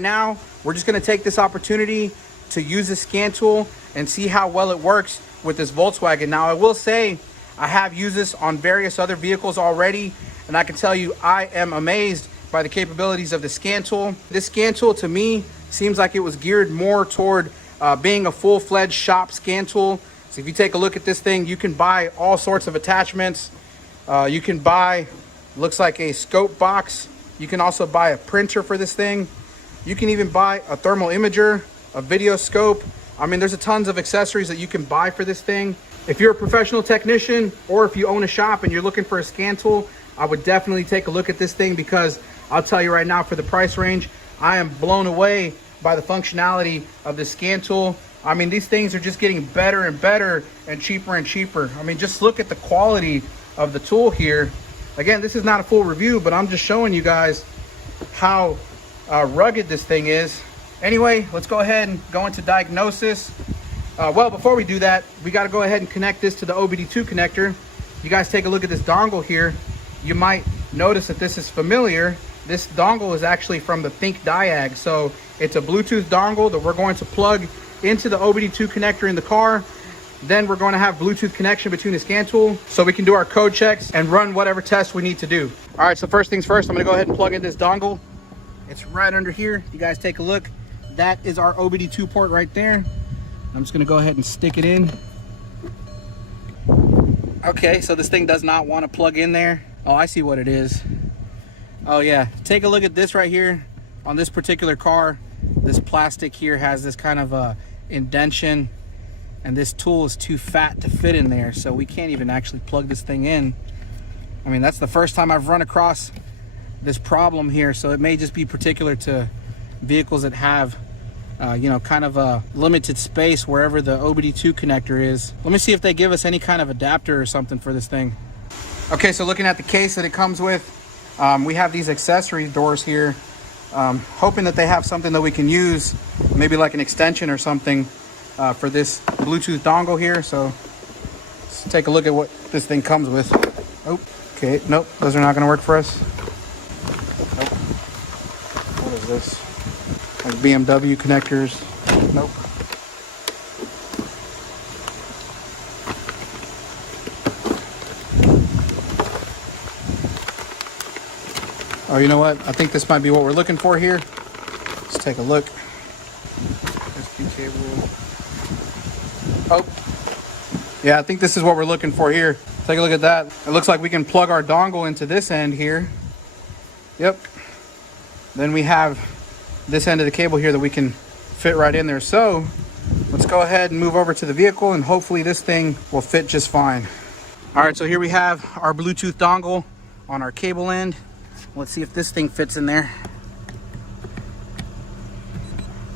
Now, we're just gonna take this opportunity to use the scan tool and see how well it works with this Volkswagen. Now, I will say, I have used this on various other vehicles already, and I can tell you, I am amazed by the capabilities of the scan tool. This scan tool, to me, seems like it was geared more toward being a full-fledged shop scan tool. So if you take a look at this thing, you can buy all sorts of attachments. You can buy, looks like a scope box. You can also buy a printer for this thing. You can even buy a thermal imager, a video scope. I mean, there's a tons of accessories that you can buy for this thing. If you're a professional technician or if you own a shop and you're looking for a scan tool, I would definitely take a look at this thing, because I'll tell you right now, for the price range, I am blown away by the functionality of the scan tool. I mean, these things are just getting better and better and cheaper and cheaper. I mean, just look at the quality of the tool here. Again, this is not a full review, but I'm just showing you guys how rugged this thing is. Anyway, let's go ahead and go into diagnosis. Well, before we do that, we got to go ahead and connect this to the obd2 connector. You guys take a look at this dongle here. You might notice that this is familiar. This dongle is actually from the Thinkdiag. So it's a Bluetooth dongle that we're going to plug into the obd2 connector in the car. Then we're going to have Bluetooth connection between the scan tool so we can do our code checks and run whatever tests we need to do. All right, so first things first, I'm going to go ahead and plug in this dongle. It's right under here. You guys take a look. That is our obd2 port right there. I'm just going to go ahead and stick it in. Okay, so this thing does not want to plug in there. Oh, I see what it is. Oh yeah, take a look at this right here. On this particular car, this plastic here has this kind of indentation, and this tool is too fat to fit in there, so we can't even actually plug this thing in. I mean, that's the first time I've run across this problem here, so it may just be particular to vehicles that have you know, kind of a limited space wherever the obd2 connector is. Let me see if they give us any kind of adapter or something for this thing. Okay, so looking at the case that it comes with, we have these accessory doors here. Hoping that they have something that we can use, maybe like an extension or something for this Bluetooth dongle here. So let's take a look at what this thing comes with. Oh, okay, nope, those are not gonna work for us. Nope. What is this? Like BMW connectors. Nope. Oh, you know what? I think this might be what we're looking for here. Let's take a look. SD cable. Oh, yeah, I think this is what we're looking for here. Take a look at that. It looks like we can plug our dongle into this end here. Yep. Then we have this end of the cable here that we can fit right in there. So let's go ahead and move over to the vehicle, and hopefully this thing will fit just fine. All right, so here we have our Bluetooth dongle on our cable end. Let's see if this thing fits in there.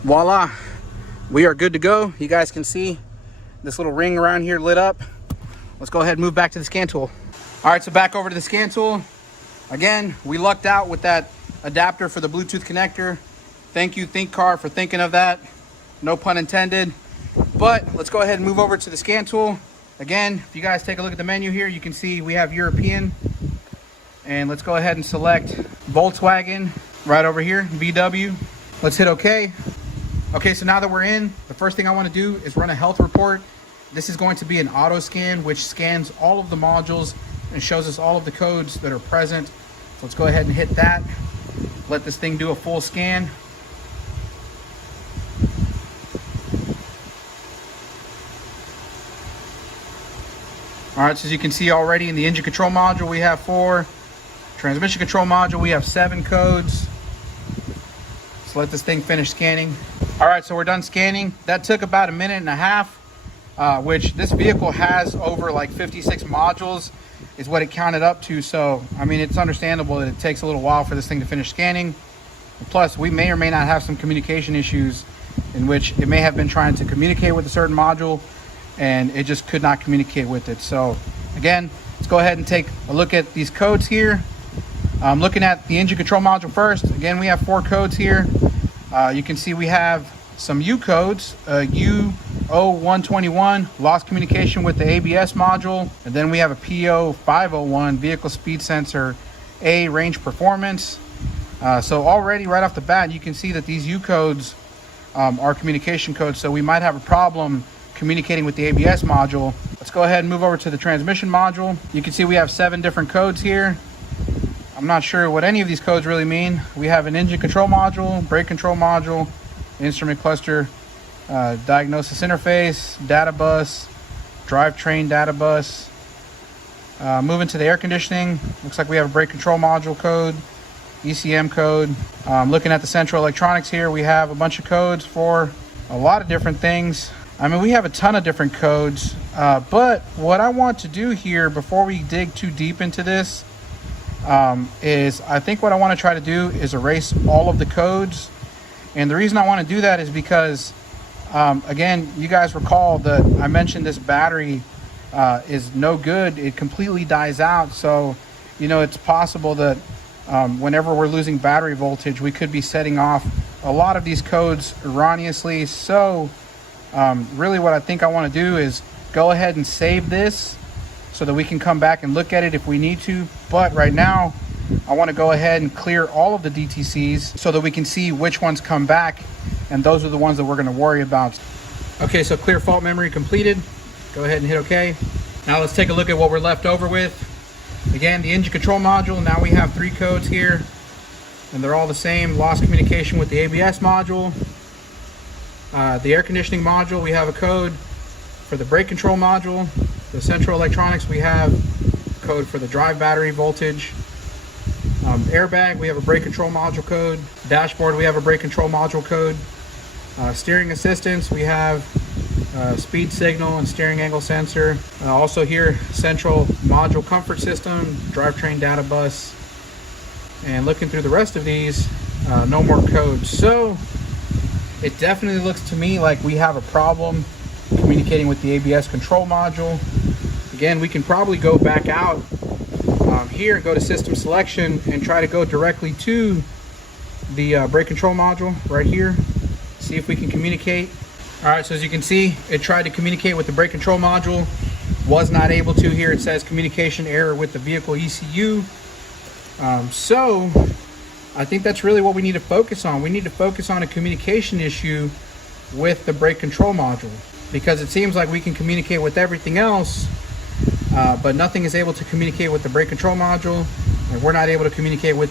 Voila, we are good to go. You guys can see this little ring around here lit up. Let's go ahead and move back to the scan tool. All right, so back over to the scan tool. Again, we lucked out with that adapter for the Bluetooth connector. Thank you, Thinkcar, for thinking of that. No pun intended. But let's go ahead and move over to the scan tool. Again, if you guys take a look at the menu here, you can see we have European. And let's go ahead and select Volkswagen right over here, VW. Let's hit OK. Okay, so now that we're in, the first thing I want to do is run a health report. This is going to be an auto scan, which scans all of the modules and shows us all of the codes that are present. So let's go ahead and hit that. Let this thing do a full scan. All right, so as you can see already in the engine control module, we have 4. Transmission control module, we have 7 codes. Let's let this thing finish scanning. All right, so we're done scanning. That took about 1.5 minutes, which this vehicle has over like 56 modules is what it counted up to. So, I mean, it's understandable that it takes a little while for this thing to finish scanning. Plus, we may or may not have some communication issues in which it may have been trying to communicate with a certain module and it just could not communicate with it. So again, let's go ahead and take a look at these codes here. I'm looking at the engine control module first. Again, we have 4 codes here. You can see we have some U codes, U0121, lost communication with the ABS module. And then we have a PO501, vehicle speed sensor A, range performance. So already right off the bat, you can see that these U codes are communication codes. So we might have a problem communicating with the ABS module. Let's go ahead and move over to the transmission module. You can see we have 7 different codes here. I'm not sure what any of these codes really mean. We have an engine control module, brake control module, instrument cluster, diagnosis interface, data bus, drivetrain data bus. Moving to the air conditioning, looks like we have a brake control module code, ECM code. Looking at the central electronics here, we have a bunch of codes for a lot of different things. I mean, we have a ton of different codes, but what I want to do here before we dig too deep into this is I think what I want to try to do is erase all of the codes. And the reason I want to do that is because again, you guys recall that I mentioned this battery is no good. It completely dies out. So, you know, it's possible that whenever we're losing battery voltage, we could be setting off a lot of these codes erroneously. So really what I think I want to do is go ahead and save this so that we can come back and look at it if we need to. But right now, I want to go ahead and clear all of the DTCs so that we can see which ones come back. And those are the ones that we're going to worry about. Okay, so clear fault memory completed. Go ahead and hit OK. Now let's take a look at what we're left over with. Again, the engine control module. Now we have 3 codes here, and they're all the same. Lost communication with the ABS module. The air conditioning module, we have a code for the brake control module. The central electronics, we have code for the drive battery voltage. Airbag, we have a brake control module code. Dashboard, we have a brake control module code. Steering assistance, we have speed signal and steering angle sensor. Also here, central module comfort system, drivetrain data bus. And looking through the rest of these, no more codes. So it definitely looks to me like we have a problem communicating with the ABS control module. Again, we can probably go back out here and go to system selection and try to go directly to the brake control module right here. See if we can communicate. All right, so as you can see, it tried to communicate with the brake control module, was not able to. Here it says communication error with the vehicle ECU. So I think that's really what we need to focus on. We need to focus on a communication issue with the brake control module, because it seems like we can communicate with everything else, but nothing is able to communicate with the brake control module, and we're not able to communicate with